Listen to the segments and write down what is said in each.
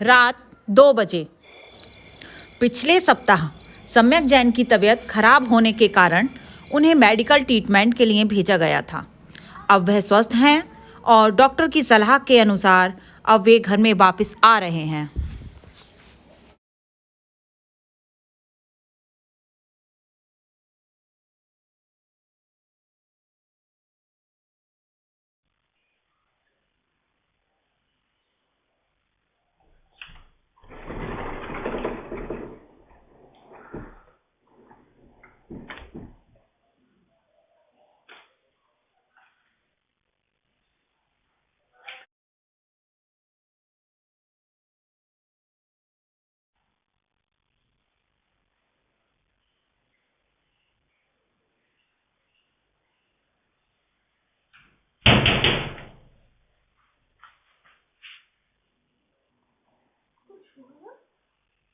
रात 2 बजे। पिछले सप्ताह सम्यक जैन की तबीयत खराब होने के कारण उन्हें मेडिकल ट्रीटमेंट के लिए भेजा गया था। अब वह स्वस्थ हैं और डॉक्टर की सलाह के अनुसार अब वे घर में वापस आ रहे हैं।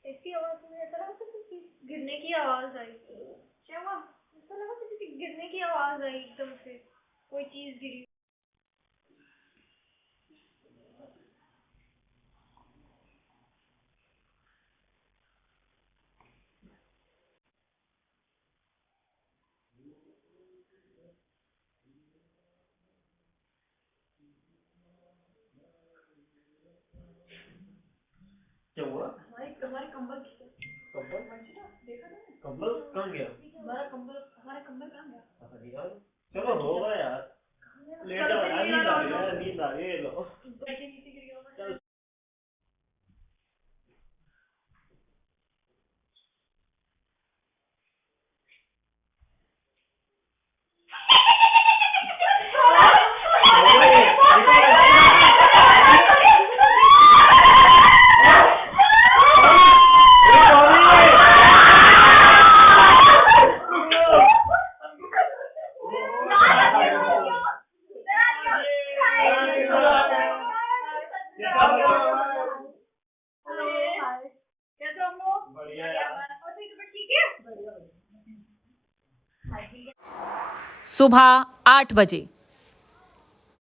ऐसी आवाज में ऐसा लगा किसी गिरने की आवाज आई। क्या हुआ? ऐसा लगा किसी गिरने की आवाज आई, एकदम से कोई चीज गिरी। क्या हुआ? हमारे कंबल देखा ना? कंबल कहाँ गया? हमारा कंबल कहाँ गया? यार चलो होगा यार, लेट हो यार, नींद आ रही है, नींद आ रही है। लो बैठे नीचे गिर गया होगा। सुबह 8 बजे।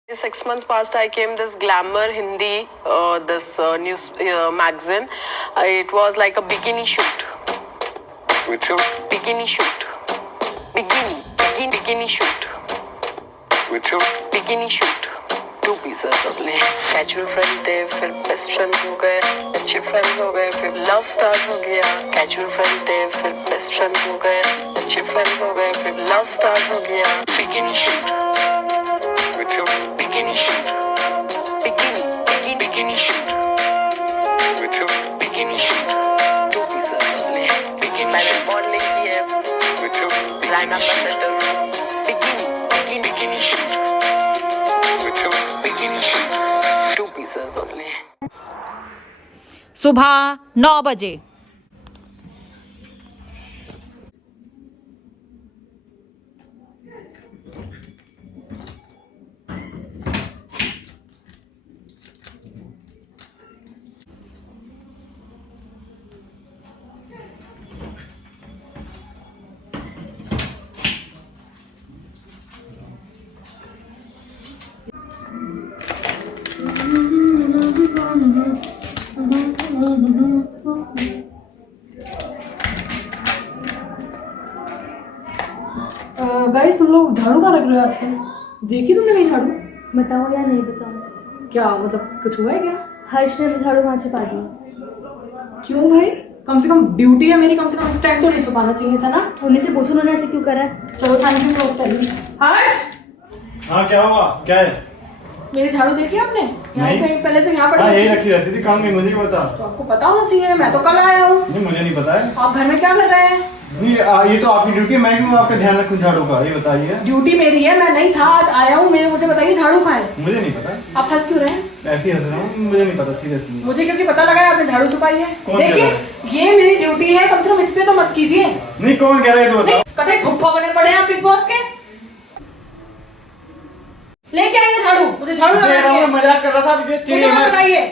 6 months past, I came this Glamour Hindi, this news magazine. It was like a bikini shoot. Which shoot? Bikini shoot. Bikini shoot. Which shoot? Bikini shoot. 2 pieces only. Casual friend थे, फिर best friends हो गए, अच्छे friends हो गए, फिर love start हो गया. Casual friend थे, फिर best friends हो गए, अच्छे friends हो गए, फिर love start हो गया. Bikini shoot. Which shoot? Bikini shoot. Bikini shoot. Which shoot? Bikini shoot. 2 pieces only. Bikini. मैंने modeling की है. Which shoot? Brand ambassador. Bikini shoot. Which shoot? Bikini shoot. 2 pieces only. सुबह 9 बजे। गाइस तुम लोग झाड़ू कहाँ रख रहे हो आजकल? देखी तुमने मेरी झाड़ू? बताओ या नहीं बताओ? क्या मतलब कुछ हुआ है क्या? हर्ष ने झाड़ू वहाँ छुपा दी। क्यों भाई? कम से कम ड्यूटी है मेरी, कम से कम इस टाइम तो नहीं छुपाना चाहिए था ना? उन्हीं से पूछो उन्होंने ऐसे क्यों करा है। चलो थैंक यू फॉर टेलिंग। हर्ष, हाँ क्या हुआ? क्या है? मेरी झाड़ू देखी आपने? यहाँ नहीं। कहीं पहले तो यहाँ पर हाँ यही रखी रहती थी, काम में मुझे बता। तो आपको पता होना चाहिए, मैं तो कल आया हूँ। नहीं मुझे नहीं पता है। आप घर में क्या कर रहे हैं? नहीं ये तो आपकी ड्यूटी, मैं क्यों आपका ध्यान रखूं झाड़ू का, ये बताइए। ड्यूटी मेरी है, मैं नहीं था, आज आया हूँ। मुझे बताइए झाड़ू कहाँ है? मुझे नहीं पता। आप हंस क्यों रहे हैं? ऐसी हंस रहा हूँ, मुझे नहीं पता सीरियसली। मुझे क्योंकि पता लगा है आपने झाड़ू छुपाई है। कौन देखिए कह ये मेरी ड्यूटी है, कम से कम इस पे तो मत कीजिए। नहीं कौन कह रहा है तो बताओ। कथे फुफ्फा बने पड़े हैं आप बिग बॉस के। लेके आइए झाड़ू, मुझे झाड़ू लगानी है। मजाक कर रहा था। मुझे मत बताइए।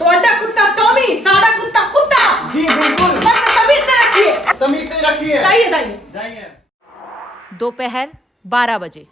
तो अड्डा कुत्ता टॉमी, सादा कुत्ता कुत्ता। जी बिल्कुल। तमीज से रखिए, तमीज से रखिए। जाइए जाइए। दोपहर 12 बजे।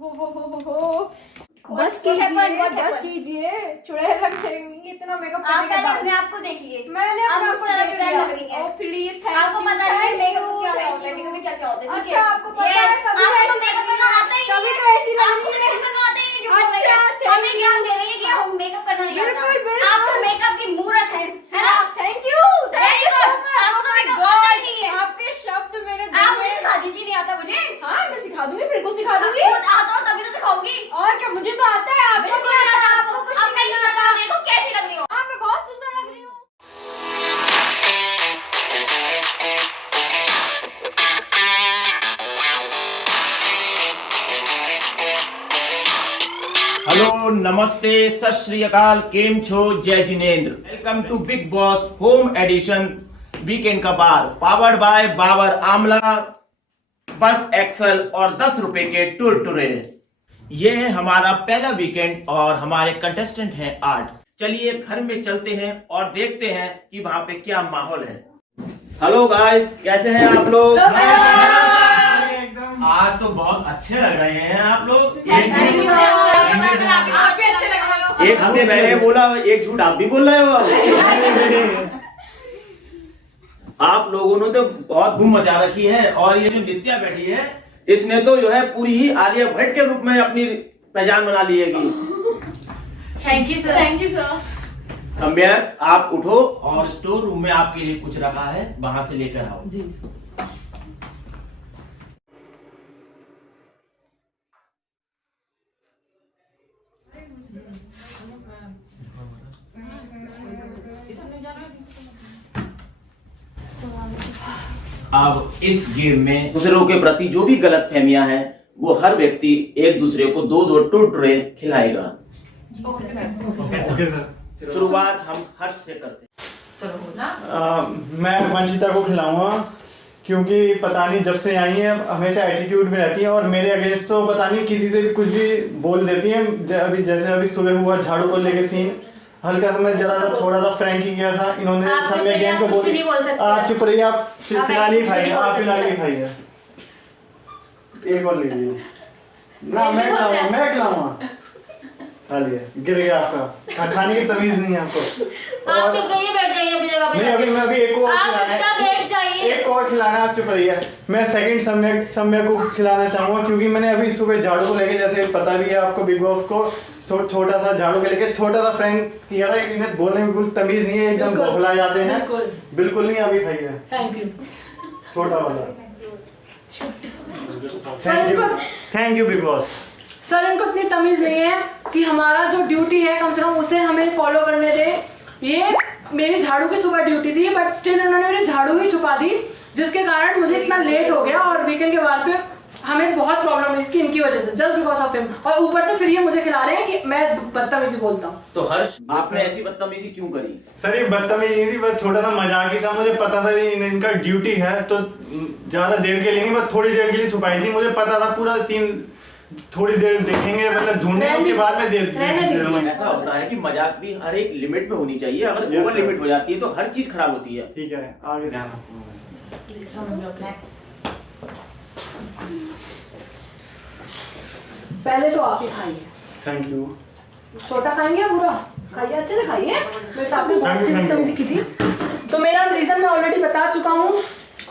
बस कीजिए चुड़ैल लग जाएंगी इतना मेकअप करने के बाद। अपने आप को देखिए, मैंने आप अपने मुझ आप को तरह देख चुड़ैल लिया। लग रही हैं। Oh, please, thank आपको you, पता है thank मेकअप you, क्या thank होता है, you। मेकअप में क्या होता है? अच्छा, आपको पता है, तभी आपको तो तो मेकअप करना आता ही तभी नहीं तो ऐसी है। लग आपको तो मेकअप करना आता ही नहीं, जो बोल रही अच्छा, है। thank हमें ज्ञान दे रही है कि हम मेकअप करना नहीं आता। बिल्कुल, बिल्कुल। आप तो मेकअप की मूर्त है ना? Thank you Very so good। much। आपको तो Oh my makeup God, आता ही नहीं है। आपके शब्द मेरे दिल आप मुझे में- सिखा दीजिए, नहीं आता मुझे। हाँ, मैं सिखा दूंगी, मेरे को सिखा दूंगी। खुद आता हो तभी तो सिखाऊंगी। और क्या, मुझे तो आता है, आपको बिल्कुल नहीं आता, आता। आपको कुछ अब नहीं मेरी आता। शक्ल देखो कैसी लग रही हो। हाँ, मैं बहुत सुंदर लग रही हूँ। हेलो नमस्ते सत श्री अकाल केम छो जय जिनेंद्र। Welcome to Bigg Boss home edition weekend का बार पावर्ड बाय बाबर आमला बर्फ एक्सल और 10 रुपए के टुरटुरे। ये है हमारा पहला वीकेंड और हमारे कंटेस्टेंट हैं 8। चलिए घर में चलते हैं और देखते हैं कि वहां पे क्या माहौल है। हेलो गाइस, कैसे हैं आप लोग? आज तो बहुत अच्छे लग रहे हैं आप लोग। एक हंसे मैंने बोला, एक झूठ आप भी बोल रहे हो। आप लोगों ने तो बहुत धूम मचा रखी है और ये जो नित्या बैठी है इसने तो जो है पूरी ही आलिया भट्ट के रूप में अपनी पहचान बना ली है। Thank you sir. रम्या, आप उठो और स्टोर रूम में आपके लिए कुछ रखा है, वहां से लेकर आओ। जी अब इस गेम में दूसरों के प्रति जो भी गलत फहमियां हैं वो हर व्यक्ति एक दूसरे को 2-2 टुरटुरे खिलाएगा। शुरुआत हम हर्ष से करते हैं। मैं वंशिता को खिलाऊंगा क्योंकि पता नहीं जब से आई है हमेशा एटीट्यूड में रहती है और मेरे अगेंस्ट तो पता नहीं किसी से भी कुछ भी बोल देती है। अभी जैसे अभी सुबह हुआ झाड़ू को लेके सीन हल्का सा मैं जरा सा थोड़ा सा फ्रैंकी किया था, इन्होंने समय गेम को बोल आप चुप रहिए, आप फिलहाल ही खाइए, आप फिलहाल ही खाइए, एक और लीजिए ना, मैं खिलाऊंगा खा लिया, गिर गया आपका, खाने की तमीज नहीं है आपको। आप चुप रहिए, बैठ जाइए अपनी जगह पे। नहीं अभी मैं अभी एक और खिलाना है, बैठ जाइए। एक और खिलाना है, आप चुप रहिए। मैं सेकंड समय को खिलाना चाहूंगा क्योंकि मैंने अभी सुबह झाड़ू को लेके, जैसे पता भी है आपको बिग बॉस को, छोटा सा झाड़ू के लेके छोटा सा फ्रैंक किया था, इन्हें बोलने में बिल्कुल तमीज नहीं है, एकदम बौखला जाते हैं। बिल्कुल नहीं, अभी खाइए। Thank you. छोटा वाला। Thank you big boss. Sir इनको इतनी तमीज नहीं है कि हमारा जो ड्यूटी है कम से कम उसे हमें फॉलो करने दे। ये मेरी झाड़ू की सुबह ड्यूटी थी बट स्टिल उन्होंने मेरी झाड़ू ही छुपा दी, जिसके कारण मुझे इतना लेट हो गया और वीकेंड के बाद पे हमें बहुत प्रॉब्लम है इसकी, इनकी वजह से, जस्ट बिकॉज ऑफ हिम। और ऊपर से फिर ये मुझे खिला रहे हैं कि मैं बदतमीजी बोलता हूँ। तो हर्ष, आपने ऐसी बदतमीजी क्यों करी? सर ये बदतमीजी नहीं थी, बस थोड़ा सा मजाक ही था। मुझे पता था इनका ड्यूटी है तो ज्यादा देर के लिए नहीं, बस थोड़ी देर के लिए छुपाई थी। मुझे पता था पूरा सीन थोड़ी देर देखेंगे, मतलब ढूंढने उसके बाद में दे दूंगा। ऐसा होता है कि मजाक भी हर एक लिमिट में होनी चाहिए, अगर ओवर लिमिट हो जाती है तो हर चीज खराब होती है। ठीक है, आगे जाना। पहले तो आप ही खाइए। Thank you. छोटा खाएंगे या बुरा खाइए, अच्छे से खाइए। मेरे साथ में बहुत अच्छी बदतमीजी की थी, तो मेरा रीजन मैं ऑलरेडी बता चुका हूँ।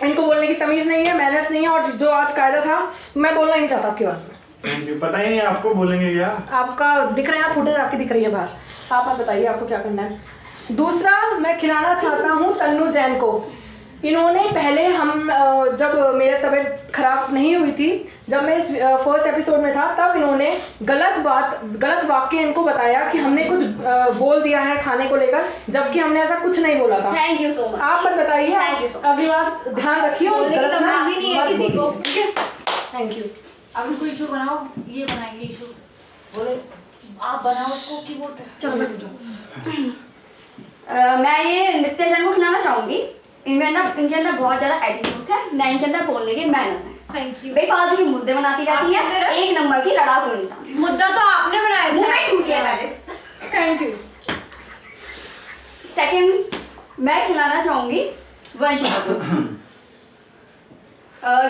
इनको बोलने की तमीज नहीं है, मैनर्स नहीं है, और जो आज कायदा था मैं बोलना ही नहीं चाहता आपकी बात। Thank you. पता ही नहीं आपको बोलेंगे क्या? आपका दिख रहा है, फुटेज आपकी दिख रही है बाहर। आप बताइए आपको क्या करना है। दूसरा, मैं खिलाना चाहता हूँ तन्नू जैन को। इन्होंने पहले जब मेरी तबीयत खराब नहीं हुई थी, जब मैं इस फर्स्ट एपिसोड में था, तब इन्होंने गलत वाक्य इनको बताया कि हमने कुछ बोल दिया है खाने को लेकर, जब्कि हमने ऐसा कुछ नहीं बोला था। Thank you so much. आप मत बताइए, अगली बार ध्यान रखिए और गलत तमीज नहीं है किसी को। Thank you. अब इसको इशू बनाओ, ये बनाएंगे इशू, बोले आप बनाओ उसको कीबोर्ड। चलो मैं ये नित्या जैन को खिलाना चाहूंगी। इनके अंदर बहुत ज्यादा एटीट्यूड है, ना इनके अंदर बोलने के मैनर्स हैं। Thank you. बेफालतू की मुद्दे बनाती रहती है, एक नंबर की लड़ाकू इंसान। मुद्दा तो आपने बनाया मुंह था। में ठूस लिया मैंने। Thank you. सेकंड, मैं खिलाना चाहूंगी वंशिता को,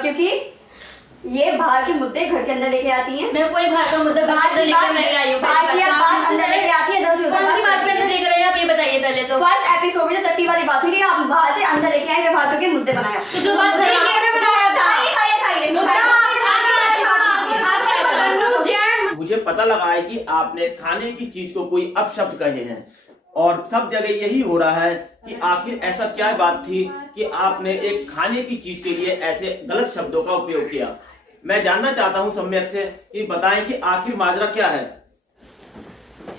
क्योंकि ये बाहर के मुद्दे घर के अंदर लेके आती हैं। मैं कोई बाहर का मुद्दा घर के अंदर लेकर नहीं आई हूँ। बाहर की बात अंदर लेके आती है, इधर से कौन सी बात के अंदर लेकर आई आप ये बताइए पहले तो। फर्स्ट एपिसोड में जो टट्टी वाली बात हुई कि आप बाहर से अंदर लेके आए, फालतू के मुद्दे बनाया। तो जो बात घर ने बनाया था, मुझे पता लगा है कि आपने खाने की चीज को कोई अपशब्द कहे हैं और सब जगह यही हो रहा है कि आखिर ऐसा क्या बात थी कि आपने एक खाने की चीज के लिए ऐसे गलत शब्दों का उपयोग किया। मैं जानना चाहता हूं सम्यक से कि बताएं कि आखिर माजरा क्या है।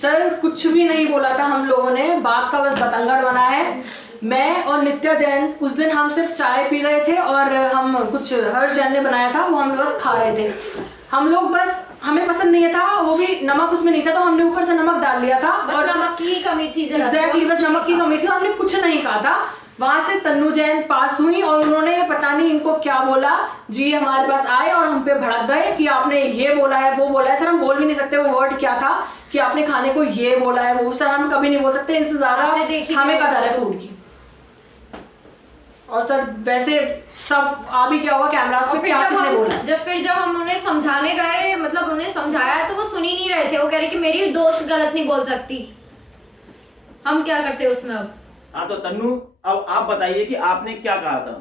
सर कुछ भी नहीं बोला था हम लोगों ने, बात का बस बतंगड़ बना है। मैं और नित्या जैन उस दिन हम सिर्फ चाय पी रहे थे और हम कुछ हर्ष जैन ने बनाया था वो हम लोग बस खा रहे थे। हम लोग बस हमें पसंद नहीं था, वो भी नमक उसमें नहीं था तो हमने ऊपर से नमक डाल लिया था बस और नमक की कमी थी। एग्जैक्टली बस नमक की कमी थी, हमने कुछ नहीं कहा था। वहां से तन्नू जैन पास हुई और उन्होंने पता नहीं इनको क्या बोला जी, हमारे पास आए और हम पे भड़क गए कि आपने ये बोला है वो बोला है। सर हम बोल भी नहीं सकते वो वर्ड क्या था कि आपने खाने को ये बोला है वो, सर हम कभी नहीं बोल सकते, इनसे ज्यादा हमें कदर है फूड की। और सर वैसे सब आ भी क्या हुआ कैमरास पे, क्या किसने बोला? जब हम उन्हें समझाने गए, मतलब उन्हें समझाया तो वो सुन ही नहीं रहे थे। वो कह रहे कि मेरी दोस्त गलत नहीं बोल सकती, हम क्या करते उसमें अब। हाँ तो तन्नू अब आप बताइए कि आपने क्या कहा था।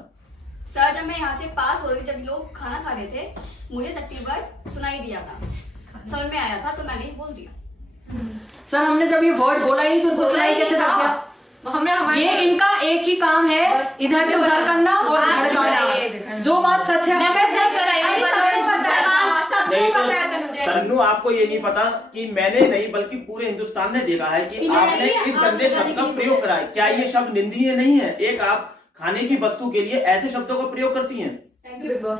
सर जब मैं यहाँ से पास हो रही, जब लोग खाना खा रहे थे, मुझे टट्टी वर्ड सुनाई दिया था, समझ में आया था तो मैंने बोल दिया। सर हमने जब ये वर्ड बोला ही तो उनको सुनाई कैसे लग गया? ये इनका एक ही काम है, इधर से उधर करना और भड़काना। जो बात सच है तन्नू आपको ये नहीं पता कि मैंने नहीं बल्कि पूरे हिंदुस्तान ने देखा है कि आपने इस गंदे शब्द का प्रयोग करा है। क्या ये शब्द निंदनीय नहीं है? एक आप खाने की वस्तु के लिए ऐसे शब्दों का प्रयोग करती हैं। Thank you big boss.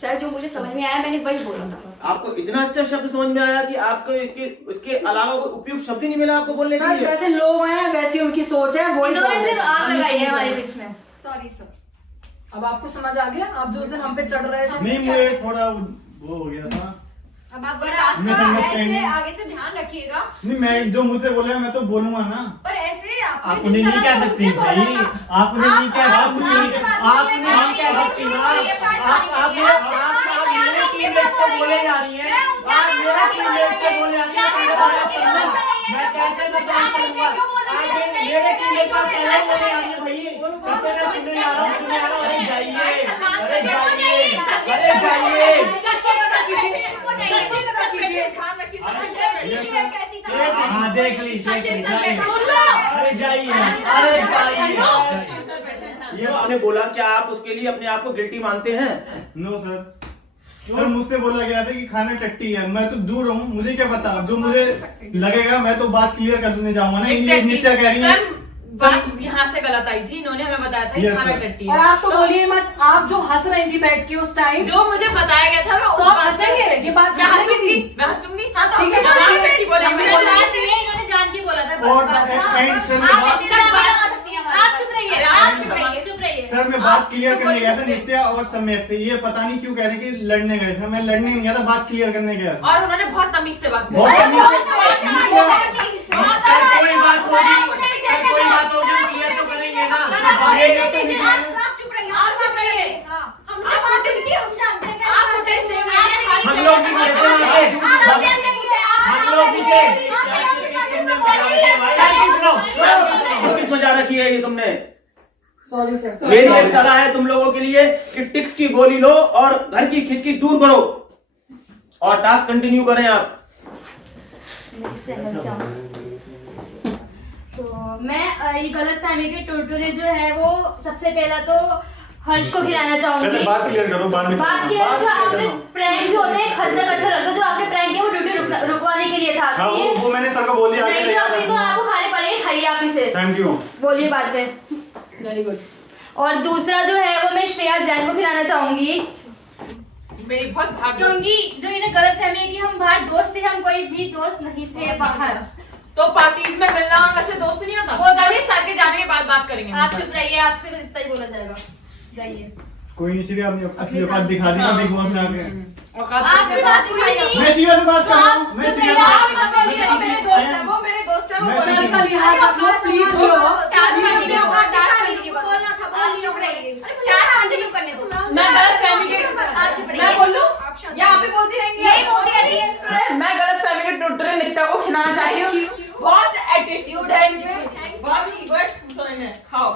Sir जो मुझे समझ में आया मैंने वही बोला था। आपको इतना अच्छा शब्द समझ में आया कि आपको इसके अलावा कोई उपयुक्त शब्द ही नहीं मिला आपको बोलने के लिए। जैसे लोग हैं वैसी उनकी सोच है, वो इन्होंने सिर्फ आग लगाई है हमारे बीच में। Sorry sir. अब आपको समझ आ गया? आप जो उस दिन हम पे चढ़ रहे थे। नहीं मुझे थोड़ा वो हो गया था। अब आप ऐसे आगे से ध्यान रखिएगा। नहीं मैं जो मुझसे बोलेगा मैं तो बोलूंगा ना। पर ऐसे आप उन्हें नहीं कह सकती भाई, आप उन्हें नहीं कह सकती, आप उन्हें नहीं कह सकती ना। आप मेरे टीममेट्स को बोले जा रही है, आप मेरे टीममेट्स को बोले जा रही है मेरे बारे में सुनना। मैं कैसे बर्दाश्त करूंगा? आप मेरे टीममेट्स को पहले बोले जा रही है भाई, कहते हैं सुनने आ रहा हूँ सुनने आ रहा हूँ। अरे जाइए अरे जाइए अरे जाइए। हाँ देख ली अरे जाइए अरे जाइए। ये आपने बोला, क्या आप उसके लिए अपने आप को गिल्टी मानते हैं? No sir. सर मुझसे बोला गया था कि खाना टट्टी है, मैं तो दूर हूँ, मुझे क्या पता, जो मुझे लगेगा मैं तो बात क्लियर करने जाऊंगा ना। नित्या कह रही है बात यहाँ से गलत आई थी, इन्होंने हमें बताया था Yes, खाना sir. टट्टी है। और आप तो बोलिए मत, आप जो हंस रही थी बैठ के उस टाइम, जो मुझे बताया गया था मैं उस बात से ये बात मैं हंसूंगी, मैं हंसूंगी। हाँ तो ठीक है, इन्होंने जान के बोला था। और आप चुप रहिए, आप चुप रहिए, चुप रहिए। सर मैं बात क्लियर करने गया था नित्या और सम्यक से, ये पता नहीं क्यों कह रहे कि लड़ने गए थे, मैं लड़ने नहीं गया था, बात क्लियर करने गया था। और उन्होंने बहुत तमीज से बात बहुत तमीज से कोई बात होगी, कोई बात होगी क्लियर तो करेंगे ना। आप चुप रहिए, आप चुप रहिए। हमसे बात हुई थी, हम जानते हैं हम लोग भी कहते हैं हम लोग भी किस मजा रखी है ये तुमने? Sorry sir. मेरी एक सलाह है तुम लोगों के लिए कि टिक्स की गोली लो और घर की खिचकी दूर करो और टास्क कंटिन्यू करें आप। तो मैं ये गलत फहमी के टुरटुरे जो है वो सबसे पहला तो हर्ष को खिलाना चाहूंगी। बात क्लियर करो, बात किया जो आपने प्रैंक जो होता है एक हद तक अच्छा लगता है, जो आपने प्रैंक किया वो ड्यूटी रुकवाने के लिए था। हाँ, वो मैंने सर को बोल दिया। नहीं तो अभी तो आपको खाने पड़ेंगे, खाइए आप इसे। Thank you. बोलिए बात है। Very good. और दूसरा जो है वो मैं श्रेया जैन को खिलाना चाहूंगी। मेरी बहुत भाग, क्योंकि जो इन्हें गलत फहमी है कि हम बाहर दोस्त थे, हम कोई भी दोस्त नहीं थे बाहर। तो पार्टीज में मिलना और वैसे दोस्त नहीं होता, वो कल साल के जाने के बाद बात करेंगे। आप चुप रहिए, आपसे बस इतना ही बोला जाएगा। जाइए। कोई नहीं, इसलिए आपने असली औकात दिखा दी ना बिग बॉस में आके। आपसे बात हुई नहीं। मैं सीरियस बात कर रहा हूँ, मैं सीरियस बात कर रहा हूँ। मेरे दोस्त है वो, मेरे दोस्त है वो। मैं सीरियस का लिहाज आप लोग प्लीज बोलो। बोलना था, बोलिए। चुप रहिए। क्या करने दो। मैं गलत फहमी के, मैं बोलूं? सुनाना चाहती हूँ, बहुत एटीट्यूड है इनमें, खाओ।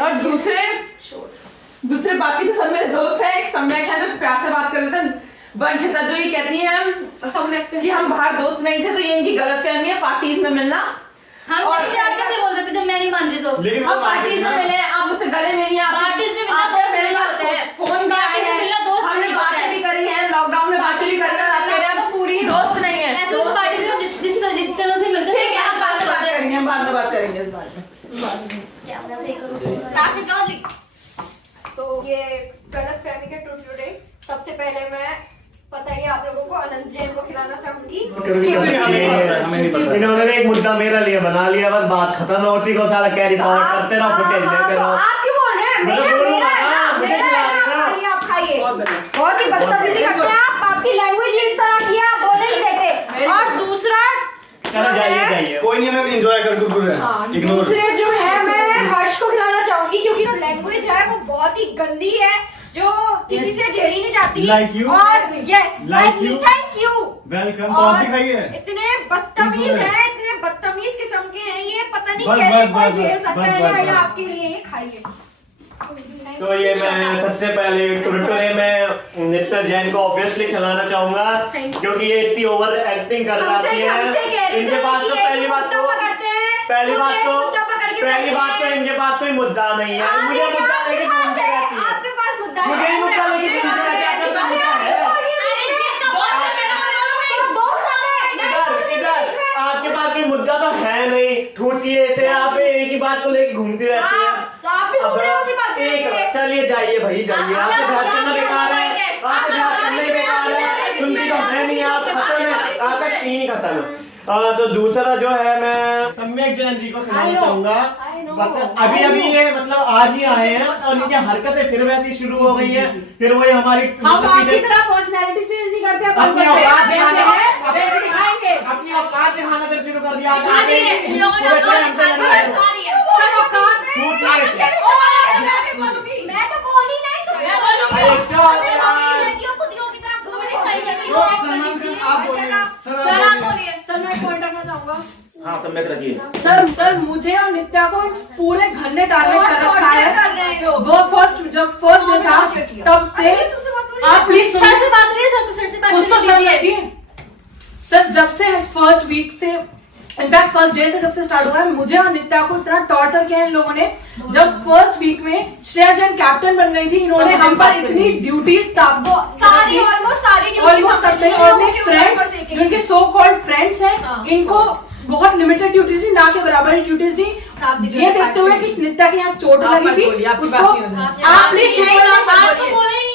और दूसरे बाकी तो सब मेरे दोस्त हैं, एक सम्यक है जो प्यार से बात कर लेते हैं, वंशिता जो ये कहती हैं सम्यक कि हम बाहर दोस्त नहीं थे, तो ये इनकी गलतफहमी है पार्टीज में मिलना। हम और कैसे बोल सकते जब मैं नहीं मान रही तो? लेकिन हम पार्टीज में मिले, आप मुझसे गले मिली, पार्टीज में मिलना दोस्त नहीं होता है। फोन भी आए हैं, हमने बातें भी करी हैं, लॉकडाउन में बातें भी करी, और आप कह रहे हैं पूरी दोस्त नहीं है। ऐसे तो पार्टीज में जितने से मिलते ठीक है, हम बाद में बात करेंगे, हम बाद में बात करेंगे इस बारे में। कैमरा सही करो। तो ये गलत फहमी के टुकड़े, सबसे पहले मैं पता ही आप लोगों को अनंत जैन को खिलाना चाहूंगी। इन्होंने एक मुद्दा मेरा लिए बना लिया, बस बात खत्म है, उसी को साला कैरी फॉरवर्ड करते रहो, फुटेज लेते रहो। आप क्यों बोल रहे हैं? आप खाइए। बहुत ही बदतमीजी करते हैं आप, आपकी लैंग्वेज इस तरह की है, आप बोलने नहीं देते। और दूसरा जाइए कोई नहीं, मैं एंजॉय करके दूसरे जो है मैं हर्ष को खिलाना चाहूंगी, क्योंकि जो लैंग्वेज है वो बहुत ही गंदी है, जो किसी से झेली नहीं जाती। Like you? और yes Like you? Thank you, welcome. और इतने बदतमीज हैं, इतने बदतमीज किस्म के हैं, ये पता नहीं कैसे कोई झेल सकता है। ये आपके लिए, ये खाइए। तो ये मैं सबसे पहले टुरटुरे में नित्या जैन को ऑब्वियसली खिलाना चाहूंगा, क्योंकि ये इतनी ओवर एक्टिंग कर जाती है। इनके पास तो पहली बात तो इनके पास कोई मुद्दा नहीं है। मुझे मुद्दा लेके घूमती रहती है, आपके पास मुद्दा है, मुझे मुद्दा लेके घूमती रहती है। इधर आपके पास कोई मुद्दा तो है नहीं, ठूसिए से आप एक ही बात को लेके घूमती रहती है। चलिए जाइए भाई, जाइए, आपसे बात करना बेकार है, आपसे बात करना ही बेकार है, सुनती तो है नहीं, आप खत्म है, आपका सीन ही खत्म है। तो दूसरा जो है मैं सम्यक जैन जी को खिलाना चाहूंगा। अभी ये मतलब आज ही आए हैं और इनकी हरकतें फिर वैसी शुरू हो गई है, फिर वही हमारी पर्सनैलिटी चेंज नहीं करते, अपनी औकात दिखाना फिर शुरू कर दिया। मैं तो बोली नहीं, सर मैं पॉइंट रखना चाहूंगा। हाँ, सम्यक रखिए। सर मुझे और नित्या को पूरे घर ने टारगेट कर रखा है। वो जब फर्स्ट डे था तब से आप प्लीज सर से बात करिए, सर से बात कीजिए। सर जब से फर्स्ट वीक से, इनफैक्ट फर्स्ट डे से जब से स्टार्ट हुआ है, मुझे और नित्या को इतना टॉर्चर किया है इन लोगों ने। जब फर्स्ट वीक में श्रेया जैन कैप्टन बन गई थी, इन्होंने हम पर इतनी ड्यूटीज फ्रेंड्स, जिनके सो कॉल्ड फ्रेंड्स हैं, इनको बहुत लिमिटेड ड्यूटीज दी, ना के बराबर ड्यूटीज दी। ये देखते हुए कि नित्या की यहाँ चोट लगी थी, उसको आप प्लीज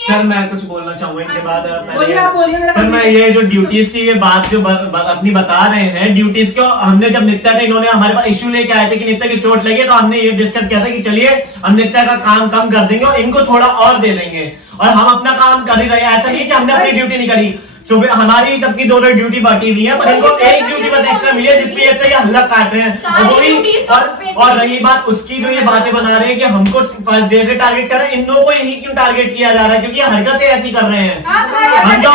सर मैं कुछ बोलना चाहूंगा इनके बाद। बोलिए सर मैं ये जो ड्यूटीज की ये बात जो अपनी बता रहे हैं, ड्यूटीज को हमने जब नित्या का इन्होंने हमारे पास इश्यू लेके आए थे कि नित्या की चोट लगी, तो हमने ये डिस्कस किया था कि चलिए हम नित्या का काम कम कर देंगे और इनको थोड़ा और दे देंगे, और हम अपना काम कर ही रहे हैं। ऐसा नहीं कि हमने अपनी ड्यूटी नहीं करी, सुबह हमारी सबकी दोनों ड्यूटी बांटी हुई है, पर इनको एक ड्यूटी बस एक्स्ट्रा मिली है, जिसपे ये हल्ला काट रहे हैं। और रही बात उसकी, जो ये बातें बना रहे हैं कि हमको फर्स्ट डे से टारगेट कर रहे हैं, इन लोगों को यही क्यों टारगेट किया जा रहा है? क्योंकि हरकतें ऐसी कर रहे हैं, हम तो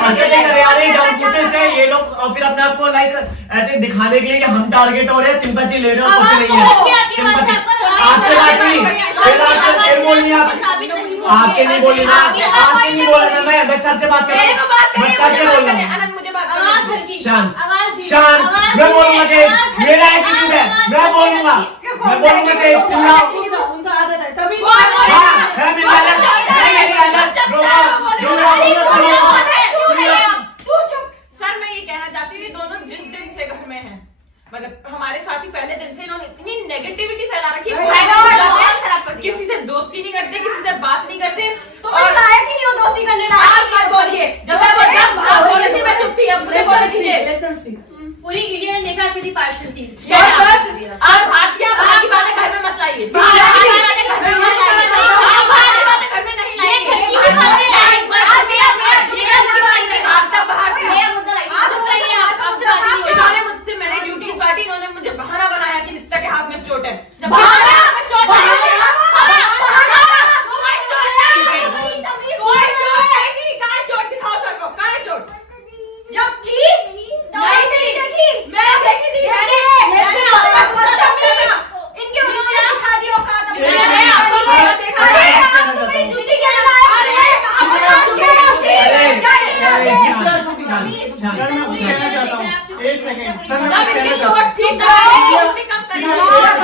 हरकतें कर रहे हैं जान चुके से ये लोग, और फिर अपने आप को लाइक ऐसे दिखाने के लिए कि हम टारगेट हो रहे हैं, सिंपैथी ले रहे हैं, कुछ नहीं है। सिंपैथी आपसे बात नहीं, फिर बोलिए आपके नहीं बोली ना, आपके नहीं बोला ना, मैं सर से बात कर रहा हूँ, मैं सर से बोल रहा हूँ। शांत शांत, मैं बोलूंगा कि मेरा एटीट्यूड है, मैं बोलूंगा कि उनका आदत है तभी सर मैं ये कहना चाहती हूँ, दोनों जिस दिन से घर में हैं, मतलब हमारे साथ ही पहले दिन से इन्होंने इतनी नेगेटिविटी फैला रखी है, किसी से दोस्ती नहीं करते, किसी से बात नहीं करते, तो लायक ही नहीं हो दोस्ती करने लायक। आप बोलिए, जब मैं बोल रही थी मैं चुप थी, अब मुझे बोल दीजिए। पूरी इंडिया ने देखा कितनी पार्शियल थी। आप भारतीय बाहर की बातें घर में मत लाइए, मुझसे मैंने ड्यूटीज बांटी, इन्होंने मुझे बहाना बनाया कि नित्या के हाथ में चोट है, जब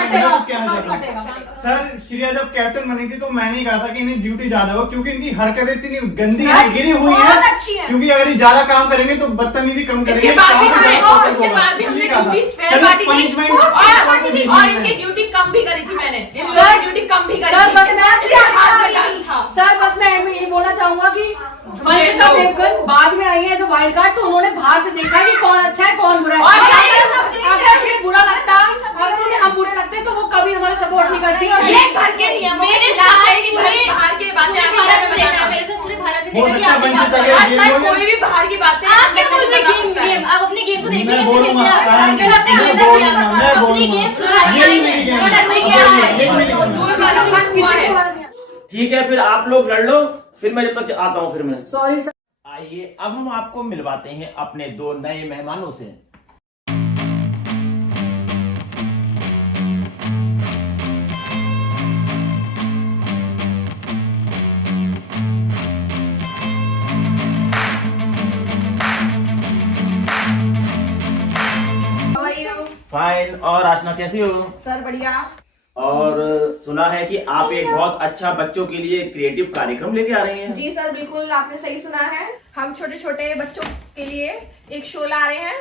क्या है सर, श्रेया जब कैप्टन बनी थी तो मैंने कहा था कि इन्हें ड्यूटी ज्यादा हो, क्योंकि इनकी हरकतें इतनी गंदी है, गिरी हुई बहुत है, अच्छी है। क्योंकि अगर ये ज्यादा काम करेंगे तो बदतमीजी कम करेंगे, और इनकी ड्यूटी कम भी करी थी मैंने, सर ड्यूटी कम भी करी थी। सर बस मैं ये बोलना चाहूंगा कि वंशिका देवगन बाद में आई है एज अ वाइल्ड कार्ड, तो उन्होंने बाहर से देखा कि कौन अच्छा है कौन बुरा है। अगर उन्हें बुरा लगता, अगर उन्हें हम बुरे लगते तो वो कभी हमारा सपोर्ट नहीं करती। और ये घर के नियम मेरे साथ बाहर की बातें मेरे साथ पूरे भारत में देखा कि सर कोई भी बाहर की बातें आप क्या बोल रहे गेम आप अपनी गेम को देखिए कैसे खेलते हैं आप अपनी गेम सुनाइए। ठीक है, फिर आप लोग लड़ लो, फिर मैं जब तक आता हूँ फिर मैं। Sorry sir. आइए अब हम आपको मिलवाते हैं अपने 2 नए मेहमानों से। फाइन। और आशना कैसी हो? सर बढ़िया। और सुना है कि आप एक बहुत अच्छा बच्चों के लिए क्रिएटिव कार्यक्रम लेके आ रही हैं। जी सर बिल्कुल आपने सही सुना है, हम छोटे छोटे बच्चों के लिए एक शो ला रहे हैं,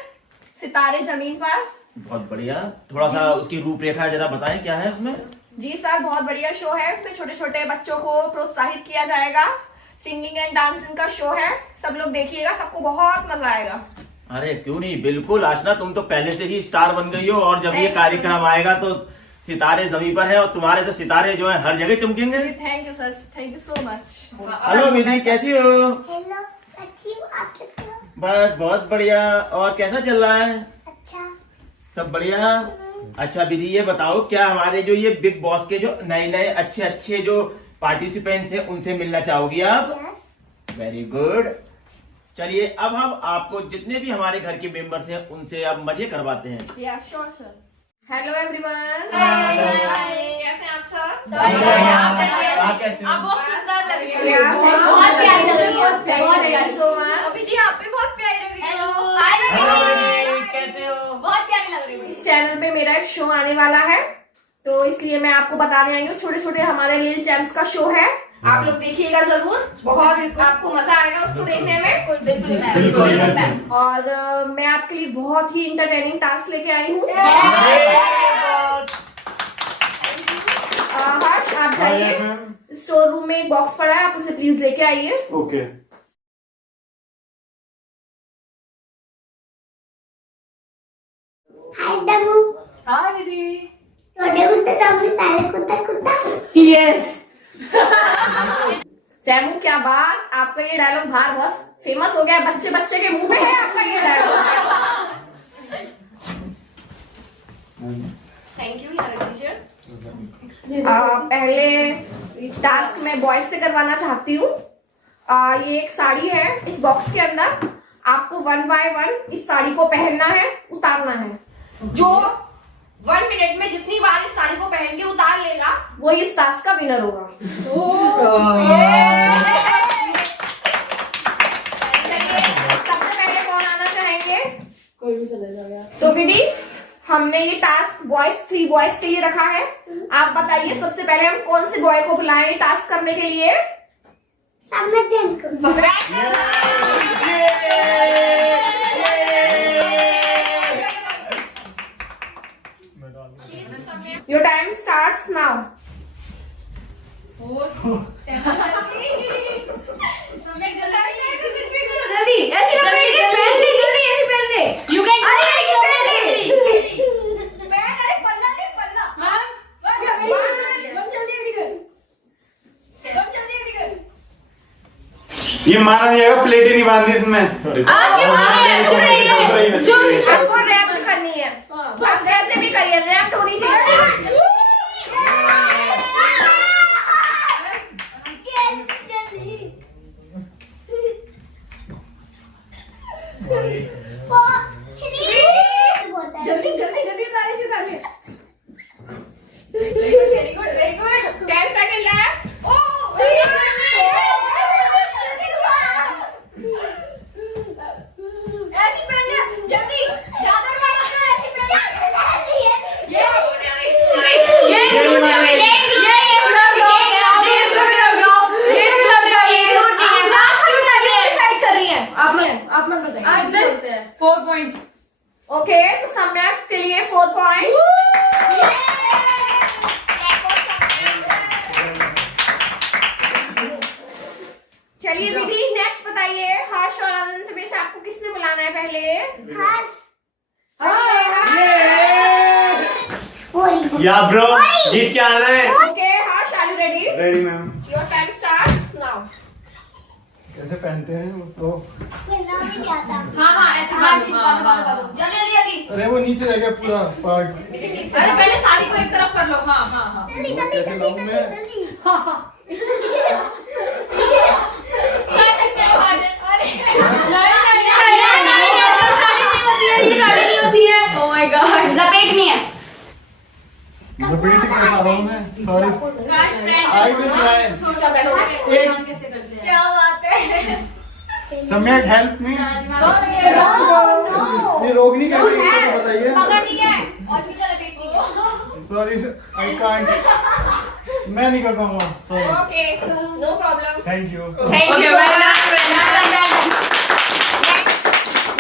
सितारे जमीन पर। बहुत बढ़िया, थोड़ा सा उसकी रूपरेखा जरा बताएं, क्या है उसमें? जी सर बहुत बढ़िया शो है, उसमें छोटे छोटे बच्चों को प्रोत्साहित किया जाएगा, सिंगिंग एंड डांसिंग का शो है, सब लोग देखिएगा, सबको बहुत मजा आएगा। अरे क्यों नहीं, बिल्कुल आशना, तुम तो पहले से ही स्टार बन गई हो, और जब ये कार्यक्रम आएगा तो सितारे जमीन पर है, और तुम्हारे तो सितारे जो है हर जगह चमकेंगे। Thank you sir, thank you so much. Hello Vidhi, कैसी हो? हेलो, अच्छी हूँ, आप कैसे हो? बस बहुत बढ़िया। और कैसा चल रहा है? अच्छा। सब बढ़िया। अच्छा विधि, ये बताओ, क्या हमारे जो ये बिग बॉस के जो नए नए अच्छे अच्छे जो पार्टिसिपेंट्स हैं उनसे मिलना चाहोगी आप? यस। Very good. चलिए अब हम आपको जितने भी हमारे घर के मेंबर्स हैं उनसे अब मजे करवाते हैं। या श्योर सर। हेलो एवरीवन, कैसे हैं आप सर? आप कैसे आप हो? बहुत सुंदर लग रही हैं, बहुत प्यारी लग रही हैं, थैंक यू सो मच। दीदी आप भी बहुत प्यारी लग रही हैं। हेलो, कैसे हो? बहुत प्यारी लग रही है। इस चैनल पे मेरा एक शो आने वाला है, तो इसलिए मैं आपको बताने आई हूँ, छोटे छोटे हमारे लिटिल चैम्प्स का शो है, आप लोग देखिएगा जरूर, बहुत आपको मजा आएगा उसको देखने में। और मैं आपके लिए बहुत ही इंटरटेनिंग टास्क लेके आई हूँ। हर्ष आप जाइए, स्टोर रूम में एक बॉक्स पड़ा है, आप उसे प्लीज लेके आइए। ओके। हाय दमू। हाँ दीदी। छोटे कुत्ते सामने साले कुत्ता कुत्ता। यस। सैमू क्या बात, आपका ये डायलॉग बाहर बहुत फेमस हो गया है, बच्चे बच्चे के मुंह पे है आपका ये डायलॉग। थैंक यू यार टीचर। पहले टास्क मैं बॉयज से करवाना चाहती हूँ। ये एक साड़ी है इस बॉक्स के अंदर, आपको 1 बाय 1 इस साड़ी को पहनना है, उतारना है। जो 1 मिनट में जितनी बार इस साड़ी को पहन के उतार लेगा वो इस टास्क का विनर होगा। सबसे पहले कौन आना चाहेंगे? कोई भी चले जाएगा। तो दीदी हमने ये टास्क बॉयज 3 बॉयज के लिए रखा है, आप बताइए सबसे पहले हम कौन से बॉय को बुलाएं टास्क करने के लिए? सम्यक जैन को। Your time starts now. जल्दी ऐसे पहन ले, जल्दी ऐसे पहन ले। यू कैन ये मारा नहीं आएगा, प्लेट ही नहीं बांधी इसमें। आपको रैप करनी है, आप कैसे भी करिए, रैप होनी चाहिए। जल्दी जल्दी जल्दी ताली से ताली। Very good very good. 10 second left. ऐसी पहन या ब्रो जीत के आना है। Okay Harsh are you ready? Ready ma'am. Your time starts now. कैसे पहनते हैं तो? हाँ ऐसे बात जल्दी जल्दी जल्दी। अरे वो नीचे रह गया पूरा पार्ट। अरे पहले साड़ी को एक तरफ कर लो। हाँ हाँ हाँ कैसे लाऊं मैं? लपेटनी है। लपेट के बता रहा हूँ मैं। सॉरी। I will try. क्या बात है। सम्यक हेल्प मी। ये रोक नहीं कर रही है तो बताइए। पकड़नी है और सीधा लपेटनी है। Sorry I can't. मैं नहीं कर पाऊंगा। Sorry. Okay no problem. Thank you.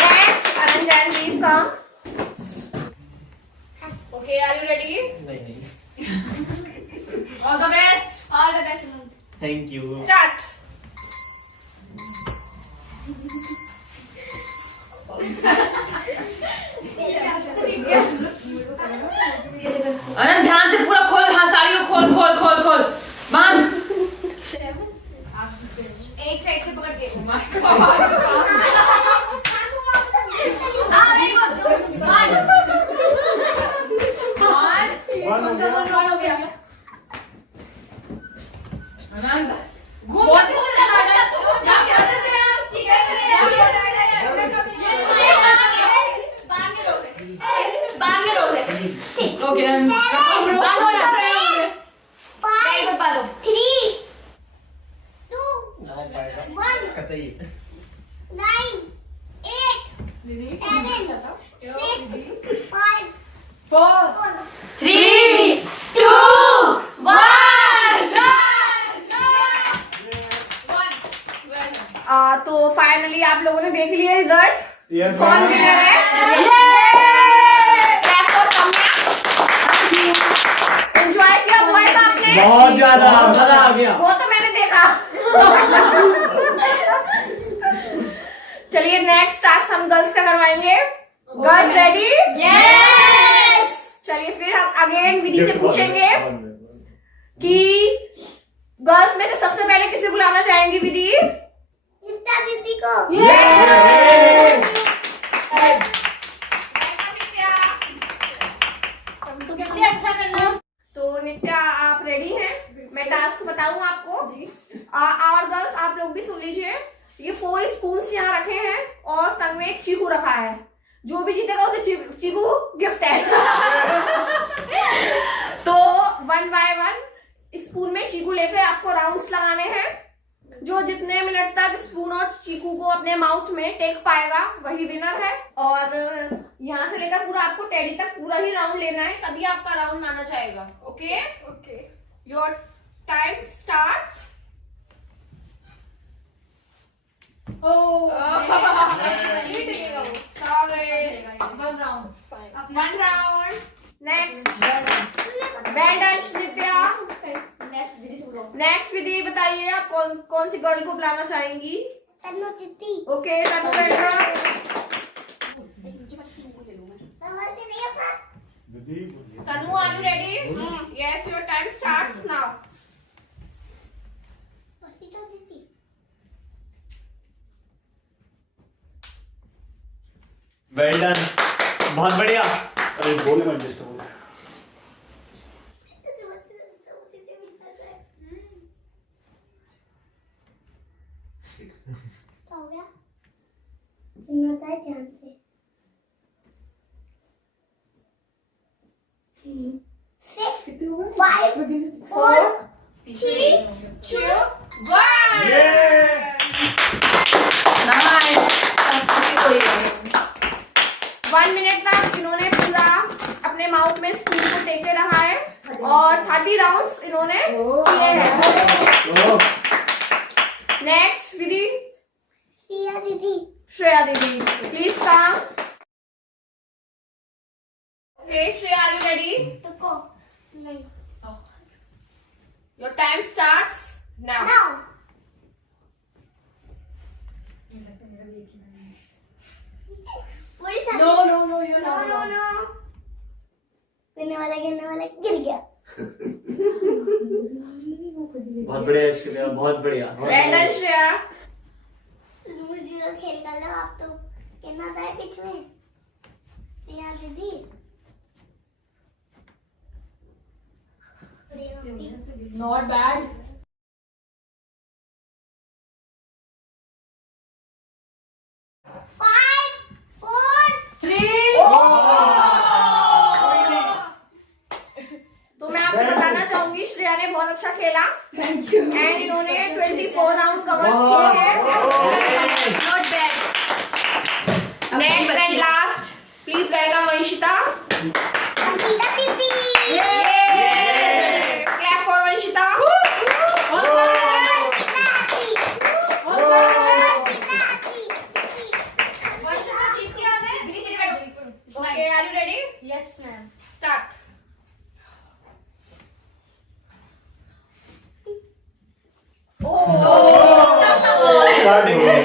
Next Anant Jain please come. Okay are you ready? नहीं all the best. All the best. Thank you. Start. Anant ध्यान से पूरा खोल। हाँ साड़ी को खोल खोल खोल खोल बांध। एक साइड से पकड़ के। हो गया। अनंत घूम मत घूम ओके बांधो ना। कतई। 9, 8, 7, 6, 5, 4, 3, 2, 1 तो फाइनली आप लोगों ने देख लिया रिजल्ट। Yes, कौन ma'am. विनर है? एंजॉय किया बॉयज आपने? बहुत ज्यादा मजा आ गया। वो तो मैंने देखा। चलिए नेक्स्ट टास्क हम गर्ल्स का करवाएंगे। Girls ready? यस। चलिए फिर हम अगेन विधि से पूछेंगे कि गर्ल्स में से सबसे पहले किसे बुलाना चाहेंगी विधि? नित्या दीदी को। कितने अच्छा करना। तो नित्या आप रेडी हैं? मैं टास्क बताऊं आपको जी। और गर्ल्स आप लोग भी सुन लीजिए। ये 4 स्पून्स यहाँ रखे हैं और संग में एक चीकू रखा है। जो भी जीतेगा उसे चीकू गिफ्ट है। तो 1 बाय 1 स्पून में चीकू लेकर आपको राउंड्स लगाने हैं। जो जितने मिनट तक स्पून और चीकू को अपने माउथ में टेक पाएगा वही विनर है। और यहाँ से लेकर पूरा आपको टेडी तक पूरा ही राउंड लेना है, तभी आपका राउंड माना जाएगा। Okay okay. Your time starts. One round. Next well done Nitya. Next Vidhi बताइए आप कौन सी गर्ल को बुलाना चाहेंगी? तन्नू दीदी। Okay Tanu well done. Tanu are you ready? Yes your time starts now. दीदी। Well done. बहुत बढ़िया। अरे बोले मत डिस्टर्ब। हो गया? सुनना चाहिए ध्यान से। 6, 5, 4, 3, 2, 1। 1 मिनट तक इन्होंने पूरा अपने माउथ में स्पून को टेके रहा है और 30 राउंड्स इन्होंने किए हैं। नेक्स्ट विधि श्रेया दीदी। श्रेया दीदी please come. Okay Shreya are you ready? तुमको नहीं। Your time starts now. Now. No you no no no गिरने वाला गिर गया। बहुत बढ़िया श्रेया, बहुत बढ़िया। वेल श्रेया। मुझे तो खेलता लो, आप तो कहना था बीच में श्रेया दीदी। Not bad. तो मैं आपको बताना चाहूंगी श्रेया ने बहुत अच्छा खेला। Thank you. एंड इन्होंने 24 राउंड कवर किए हैं। Not bad. Next and last please welcome Vanshita. Clap for Vanshita. Okay, are you ready? Yes ma'am. Start.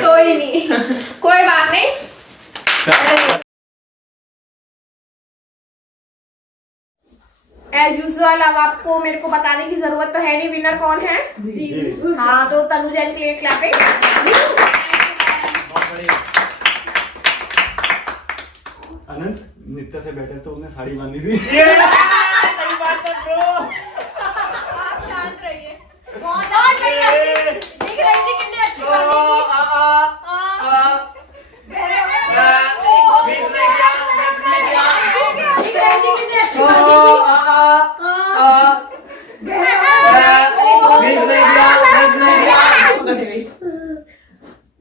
कोई नहीं। कोई बात नहीं। एज यूजुअल अब आपको मेरे को बताने की जरूरत तो है नहीं विनर कौन है। हाँ तो तनु जैन के लिए क्लैपिंग। अनंत नित्या से बैठे तो उसने साड़ी बांधी थी। सही बात है ब्रो। आप शांत रहिए। बहुत बढ़िया दिख रही थी, कितनी अच्छी बात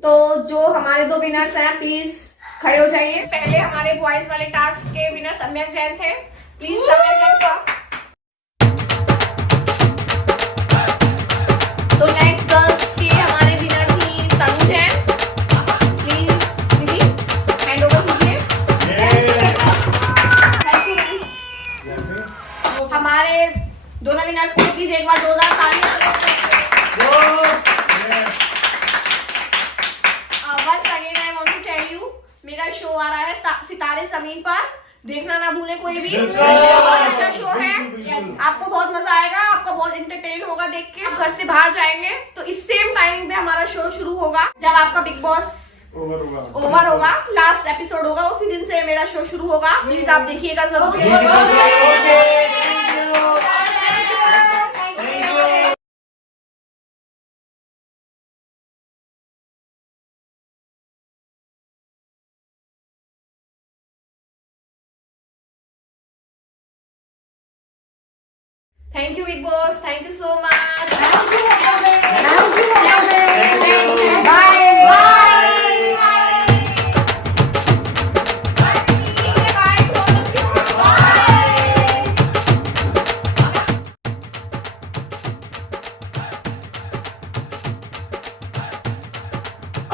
तो जो हमारे दो विनर्स हैं प्लीज खड़े हो जाइए। पहले हमारे बॉयज वाले टास्क के विनर सम्यक जैन थे। प्लीज सम्यक जैन का। तो नेक्स्ट गर्ल्स के हमारे विनर थी तनु जैन। प्लीज दीदी हैंड ओवर कीजिए। हमारे दोनों विनर्स को प्लीज एक बार जोरदार तालियां। Once again I want to tell you, मेरा शो आ रहा है सितारे जमीन पर। देखना ना भूले कोई भी। बहुत अच्छा शो है। आपको बहुत मजा आएगा, आपका बहुत इंटरटेन होगा देख के। आप घर से बाहर जाएंगे तो इस सेम टाइमिंग पे हमारा शो शुरू होगा। जब आपका बिग बॉस ओवर होगा, लास्ट एपिसोड होगा, उसी दिन से मेरा शो शुरू होगा। प्लीज आप देखिएगा जरूर। Thank you Big Boss, thank you so much. Thank you. Bye.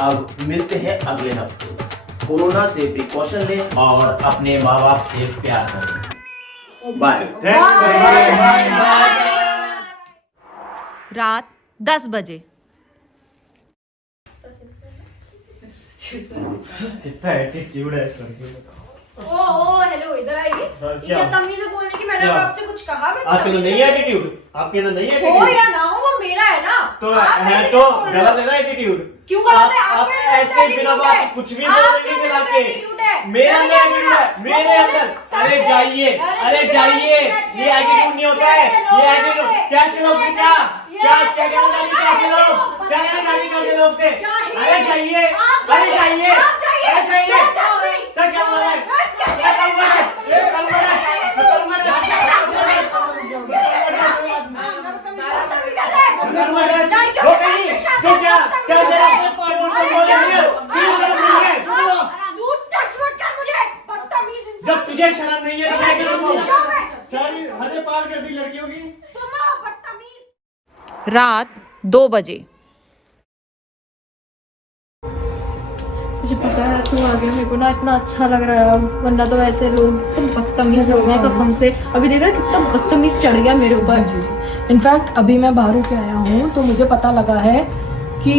अब मिलते हैं अगले हफ्ते। कोरोना से प्रिकॉशन लें और अपने माँ बाप से प्यार करें। बाय। रात 10 बजे। कितना एटीट्यूड है इस लड़के का। ओ हेलो, इधर आइए। क्या तमीज से बोलने की, मैंने आपसे कुछ कहा? आपके तो नहीं एटीट्यूड, आपके तो नहीं एटीट्यूड। हो या ना हो, वो मेरा है ना। तो है तो गलत है ना एटीट्यूड। क्यों गलत है? आप ऐसे बिना बात कुछ भी बोलेंगे मिला के। मेरा एटीट्यूड है मेरे अंदर। अरे जाइए, अरे जाइए, ये एटीट्यूड नहीं होता है। ये एटीट्यूड कैसे लोग से क्या कैसे लोग कैसे लोग से। अरे जाइए, अरे जाइए, अरे जाइए। तो क्या हुआ है? जब तुझे शर्म नहीं है हद पार कर दी लड़कियों की। रात 2 बजे। मुझे पता है तू आ गया, मेरे को ना इतना अच्छा लग रहा है। वरना तो ऐसे लोग तुम बदतमीज हो गए कसम से। अभी देख रहा है कितना बदतमीज चढ़ गया मेरे ऊपर। इनफैक्ट अभी मैं बाहर होके आया हूँ तो मुझे पता लगा है कि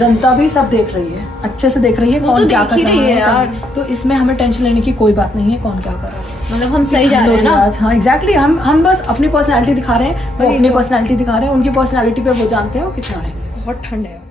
जनता भी सब देख रही है, अच्छे से देख रही है वो कौन तो क्या देख कर ही रहा रही है है यार। तो इसमें हमें टेंशन लेने की कोई बात नहीं है कौन क्या कर रहा है। मतलब हम सही जा रहे हैं ना। हाँ एग्जैक्टली, हम बस अपनी पर्सनैलिटी दिखा रहे हैं, वो वही अपनी तो। पर्सनैलिटी दिखा रहे हैं, उनकी पर्सनैलिटी पे वो जानते हैं वो कितना रहेंगे। बहुत ठंड है।